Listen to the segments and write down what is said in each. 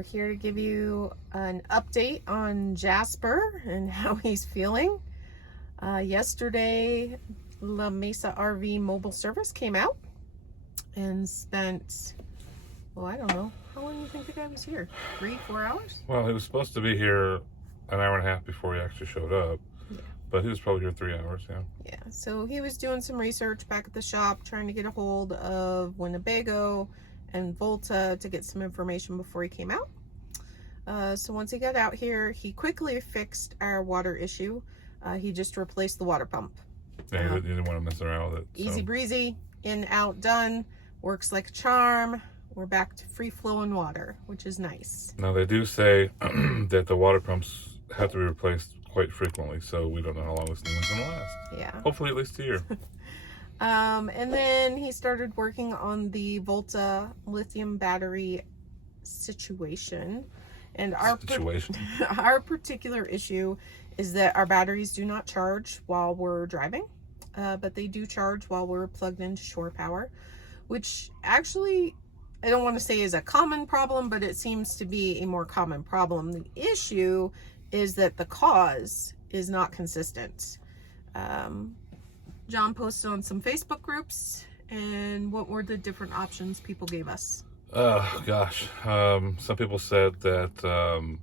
We're here to give you an update on Jasper and how he's feeling. Yesterday, La Mesa RV Mobile Service came out and spent, well, I don't know. How long do you think the guy was here? 3-4 hours? Well, he was supposed to be here an hour and a half before he actually showed up. Yeah. But he was probably here 3 hours, yeah. Yeah, so he was doing some research back at the shop, trying to get a hold of Winnebago and Volta to get some information before he came out. So once he got out here, he quickly fixed our water issue. He just replaced the water pump. Yeah, he didn't want to mess around with it. So. Easy breezy, in, out, done. Works like a charm. We're back to free-flowing water, which is nice. Now, they do say that the water pumps have to be replaced quite frequently, so we don't know how long this new one's going to last. Yeah. Hopefully at least a year. And then he started working on the Volta lithium battery situation. And our particular issue is that our batteries do not charge while we're driving, but they do charge while we're plugged into shore power, which actually, I don't want to say is a common problem, but it seems to be a more common problem. The issue is that the cause is not consistent. John posted on some Facebook groups, and what were the different options people gave us? Oh, gosh. Some people said that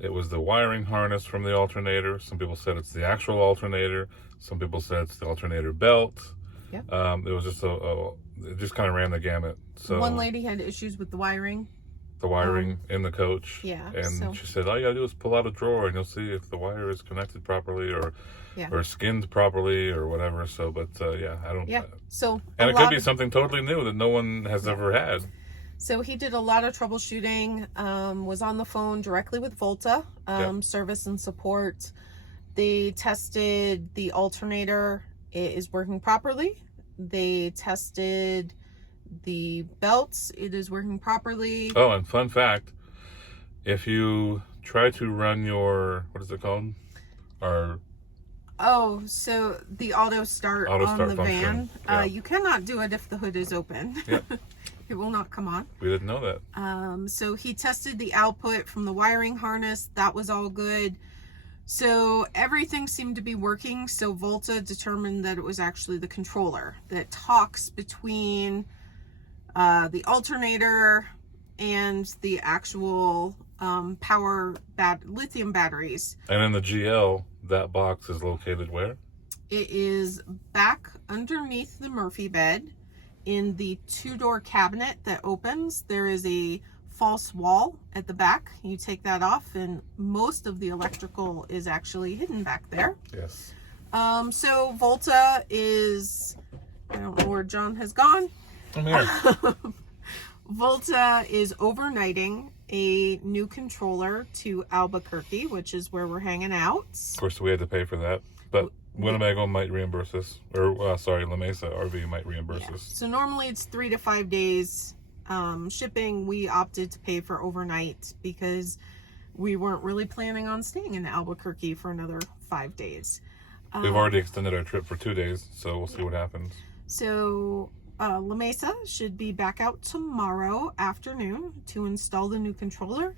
it was the wiring harness from the alternator. Some people said it's the actual alternator. Some people said it's the alternator belt. Yeah. It was just it just kind of ran the gamut. So one lady had issues with the wiring. The wiring in the coach. Yeah. And she said, all you gotta do is pull out a drawer and you'll see if the wire is connected properly or skinned properly or whatever. So, but yeah, I don't. Yeah. So. And it could be something totally new that no one has ever had. So he did a lot of troubleshooting, was on the phone directly with Volta, service and support. They tested the alternator. It is working properly. They tested the belts. It is working properly. Oh, and fun fact, if you try to run your, what is it called? So the auto start on the function. van, you cannot do it if the hood is open. Yep. It will not come on. We didn't know that. So he tested the output from the wiring harness. That was all good. So everything seemed to be working. So Volta determined that it was actually the controller that talks between the alternator and the actual lithium batteries. And in the GL, that box is located where? It is back underneath the Murphy bed in the 2-door cabinet that opens. There is a false wall at the back. You take that off and most of the electrical is actually hidden back there. Yes. So Volta is, I don't know where John has gone. I'm here. Volta is overnighting a new controller to Albuquerque, which is where we're hanging out. Of course, we had to pay for that, but Winnebago might reimburse us, or La Mesa RV might reimburse us. So normally it's 3 to 5 days shipping. We opted to pay for overnight because we weren't really planning on staying in Albuquerque for another 5 days. We've already extended our trip for 2 days, so we'll see what happens. So La Mesa should be back out tomorrow afternoon to install the new controller.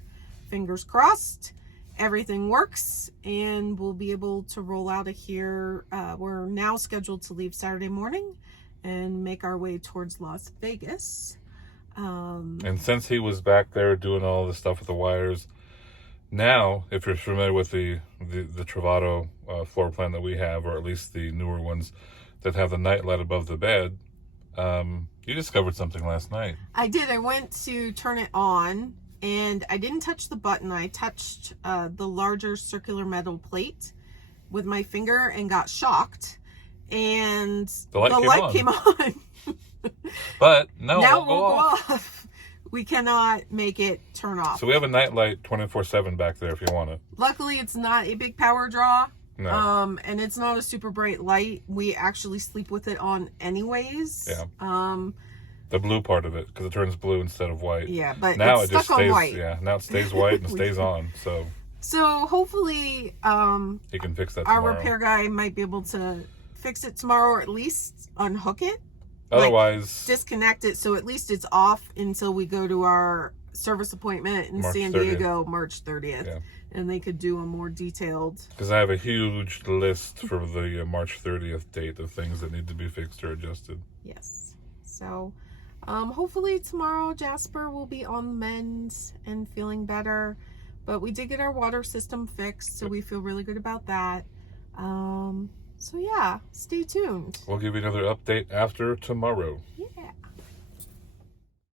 Fingers crossed. Everything works and we'll be able to roll out of here. We're now scheduled to leave Saturday morning and make our way towards Las Vegas. And since he was back there doing all the stuff with the wires, now, if you're familiar with the Travato floor plan that we have, or at least the newer ones that have the night light above the bed, you discovered something last night. I did. I went to turn it on. And I didn't touch the button. I touched the larger circular metal plate with my finger and got shocked. And the light came on. But no, now it won't go off. We cannot make it turn off. So we have a night light 24/7 back there if you want it. Luckily, it's not a big power draw. No. And it's not a super bright light. We actually sleep with it on anyways. Yeah. The blue part of it, because it turns blue instead of white. Yeah, but now it's it just stuck stays on white. Yeah, now it stays white and stays on. So hopefully he can fix that tomorrow. Our repair guy might be able to fix it tomorrow, or at least unhook it. Otherwise, disconnect it so at least it's off until we go to our service appointment in March San 30th. Diego March 30th. Yeah. And they could do a more detailed. Because I have a huge list for the March 30th date of things that need to be fixed or adjusted. Yes. So, hopefully tomorrow Jasper will be on the mend and feeling better. But we did get our water system fixed, so we feel really good about that. So yeah, stay tuned. We'll give you another update after tomorrow. Yeah.